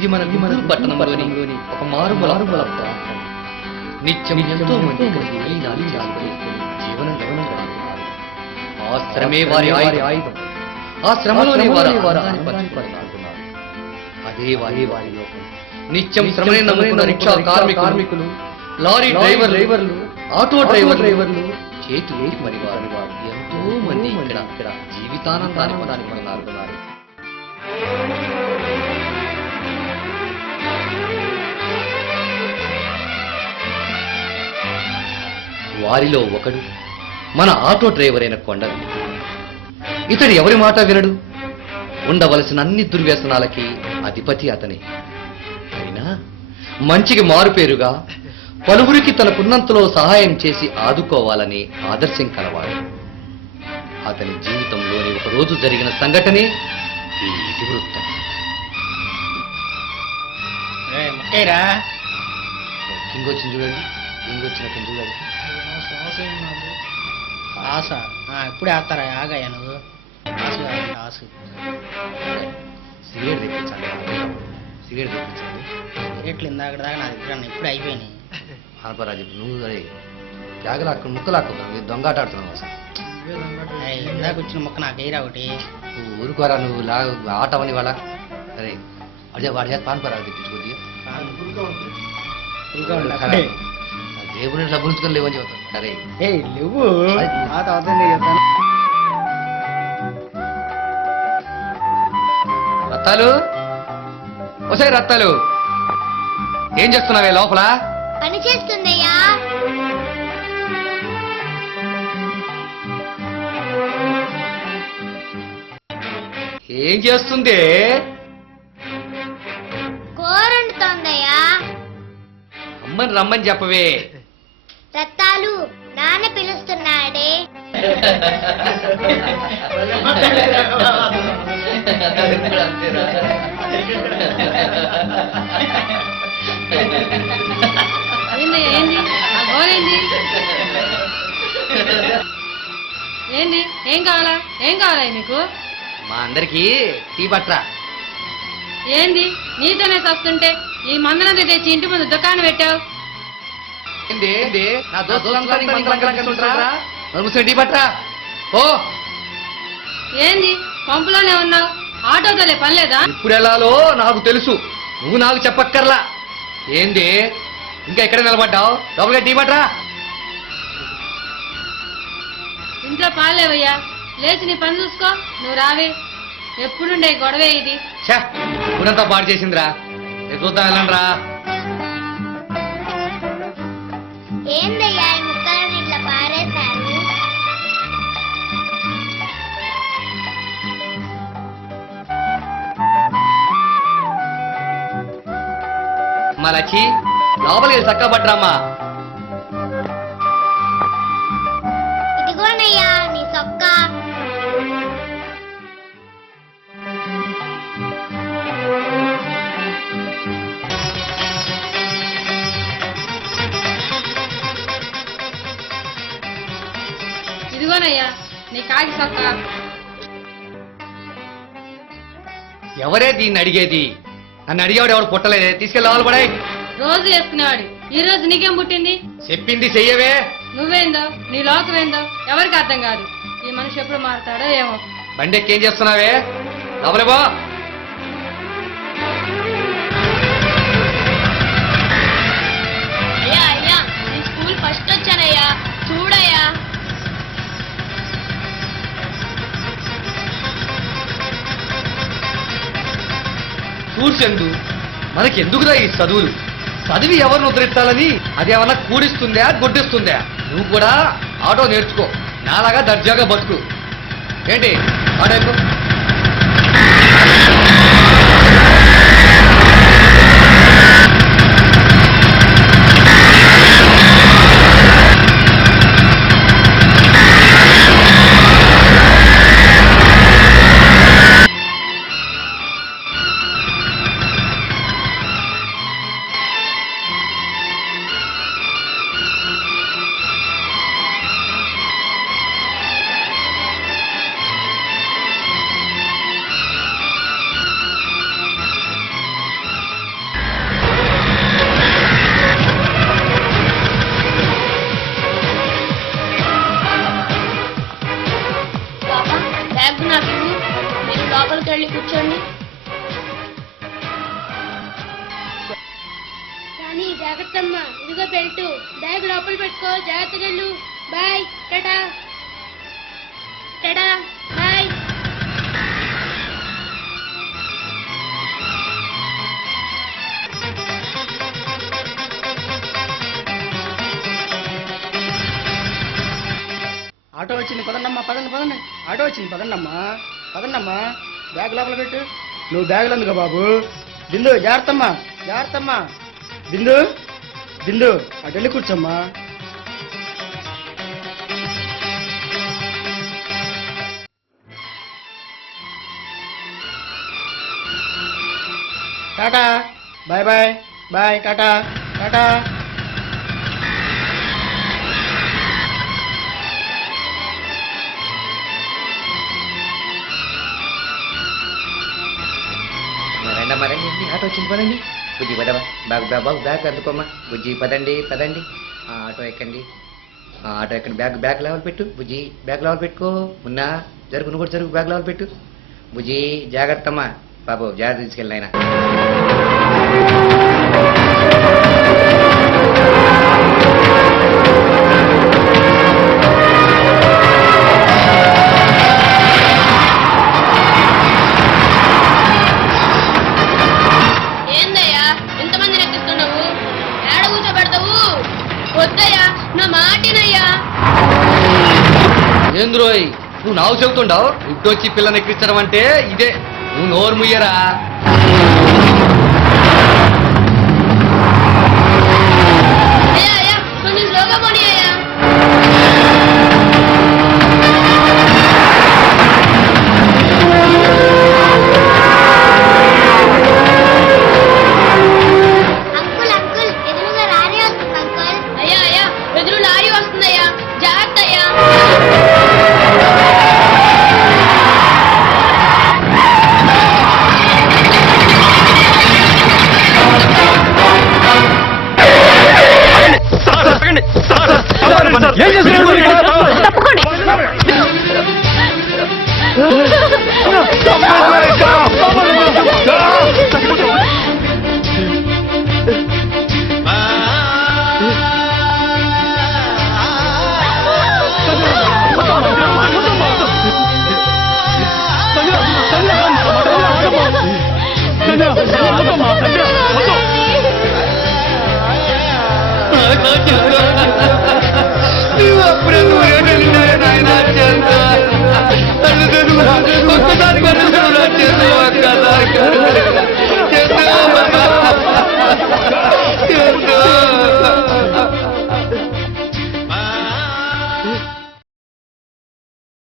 ఇది మన పట్టణంలోని ఒక మారుమూల ప్రాంతం. నిత్యం ఎంతో మంది ఇక్కడికి వెళ్ళి జీవనం గడుపుతున్నారు. ఆ శ్రమే వారి ఆయుధం. ఆ శ్రమలోనే వారు ఆనందాన్ని పంచుకుంటున్నారు. అదే వారి లోకం. నిత్యం శ్రమనే నమ్ముకున్న రిక్షా కార్మికులు, లారీ డ్రైవర్లు, ఆటో డ్రైవర్లు, చేతి మరి వారు ఎంతో మంది ఇక్కడ జీవితానందాన్ని పొందుతున్నారు. వారిలో ఒకడు మన ఆటో డ్రైవర్ అయిన కొండలు. ఇతడు ఎవరి మాట వినడు. ఉండవలసిన అన్ని దుర్వ్యసనాలకి అధిపతి అతనే. అయినా మంచికి మారుపేరుగా పలువురికి తనకున్నంతలో సహాయం చేసి ఆదుకోవాలని ఆదర్శం కలవాడు. అతని జీవితంలోని ఒక రోజు జరిగిన సంఘటనే ఈ ఇతివృత్తం. ఇంకొచ్చింది చూడండి, ఇంకొచ్చినట్టు చూడండి. ఆశ ఎప్పుడు ఆడతారా? ఆగాయా నువ్వు? ఆశ సిగరెట్ తెప్పించండి, సిగరెట్ తెప్పించండి. సిగరెట్లు ఇందాక దాకా నా దగ్గర ఇప్పుడు అయిపోయినాయి. ఆనపరాజు నువ్వు అదే జాగ్రత్త అక్కడ ముక్కలాక్క దొంగాట ఆడుతున్నావు అసలు. ఇందాక వచ్చిన ముక్క నాకు ఎయిరా ఒకటి. నువ్వు ఊరుకోరా, నువ్వు ఆట అవని వాళ్ళ. సరే అదే వాడి చేత పానపరాలు తెప్పించుకోద్ది. దేవుని డబ్బు ఉంచుకొని లేవని చెబుతాను. సరే లేవు రత్తాలు, ఒకసారి రత్తాలు ఏం చేస్తున్నావే లోపల? పని చేస్తుందయ్యా. ఏం చేస్తుంది? కూర వండుతోందయ్యా. అమ్మని రమ్మని చెప్పవే. రత్తాలు నాన్న పిలుస్తున్నాడే. ఏంది? ఏం కావాలా? ఏం కావాలా నీకు? మా అందరికి టీ పట్రా. ఏంది నీతోనే వస్తుంటే ఈ మందనంతా తెచ్చి ఇంటి ముందు దుకాణం పెట్టావు? టీ పట్రా. ఓ ఏంది పంపులోనే ఉన్నావు? ఆటోతోలే పనిలేదా? ఇప్పుడు ఎలాలో నాకు తెలుసు, నువ్వు నాకు చెప్పక్కర్లా. ఏంది ఇంకా ఎక్కడ నిలబడ్డావు? లోపలికి టీ పట్రా. ఇంట్లో పాలేవయ్యా, లేచి నీ పని చూసుకో. నువ్వు రావే, ఎప్పుడుండే గొడవే ఇది. ఇప్పుడంతా పాడు చేసిందిరా. చూద్దాం వెళ్ళండిరా. ఏందయ్యా ఈ ముక్కలను ఇట్లా పారేశారు? మా లచ్చి లోపలికి చక్కా పట్టరామ్మా. ఇదిగోనయ్యా నీ చొక్కా. ఇదిగోనయ్యా నీ కాకి చొక్కా. ఎవరే దీన్ని అడిగేది? నన్ను అడిగేవాడు ఎవడు పుట్టలేదే. తీసుకెళ్ళి లోపల పడే. రోజు వేసుకునేవాడు, ఈ రోజు నీకేం పుట్టింది? చెప్పింది చెయ్యవే. నువ్వేందో నీ లోకమేందో ఎవరికి అర్థం కాదు. ఈ మనిషి ఎప్పుడు మారుతాడో ఏమో. బండెక్కి ఏం చేస్తున్నావే? లోపలే పో. అయ్యా అయ్యా నేను స్కూల్ ఫస్ట్ వచ్చానయ్యా, చూడయ్యా. చూర్చండు, మనకెందుకురా ఈ చదువులు? చదివి ఎవరిని ఉద్ధరించాలని అదేమన్నా కూడిస్తుందా గొడ్డిస్తుందా? నువ్వు కూడా ఆటో నేర్చుకో, నాలాగా దర్జాగా బతుకు. ఏంటి ఆటో ఎక్కు. వద్దు నాకు. మీరు లోపలికి వెళ్ళి కూర్చోండి. కానీ జాగ్రత్తమ్మా, ఇదిగో బెల్ట్. బ్యాగ్ లోపల పెట్టుకో, జాగ్రత్తగా వెళ్ళు. Bye, tata. Tata, bye. Auto వచ్చింది, పదండమ్మా, పదండి. ఆటో వచ్చింది, పదండమ్మా. బ్యాగ్ లోపల పెట్టు. నువ్వు బ్యాగులు అందుకో బాబు. బిందు, జాగ్రత్తమ్మా. బిందు అటు వెళ్ళి కూర్చోమ్మా. టాటా, బాయ్, టాటా. రండి ఆటో వచ్చింది, పదండి. బుజ్జి పదవా, బ్యాగ్ అందుకోమ్మా. బుజ్జి పదండి. ఆటో ఎక్కండి. బ్యాగ్ లెవెల్ పెట్టు. బుజ్జి బ్యాగ్ లెవెల్ పెట్టుకో. ఉన్నా జరుగు, నువ్వు కూడా జరుగు. బ్యాగ్ లెవెల్ పెట్టు. బుజ్జి జాగ్రత్తమ్మా. బాబు జాగ్రత్త తీసుకెళ్ళి ఆయన. ఏందయ్యా ఇంతమందిని ఎక్కిస్తున్నావు? ఏడ కూర్చోబెడతావు? వద్దయ్యా, నా మాటినయ్యా. ఏంద్రోయ్ నువ్వు నావు చెబుతుండావు? ఇద్దొచ్చి పిల్లని ఎక్కించడం అంటే ఇదే. నువ్వు నోరు ముయ్యరా. అయ్యా, కొంచెం స్లోగా పోనీ అయ్యా. అయ్యా, ఎదురు లారీ వస్తుందయ్యా, జాగ్రత్త అయ్యా. నువ్వు అప్పుడే ఒక్కసారి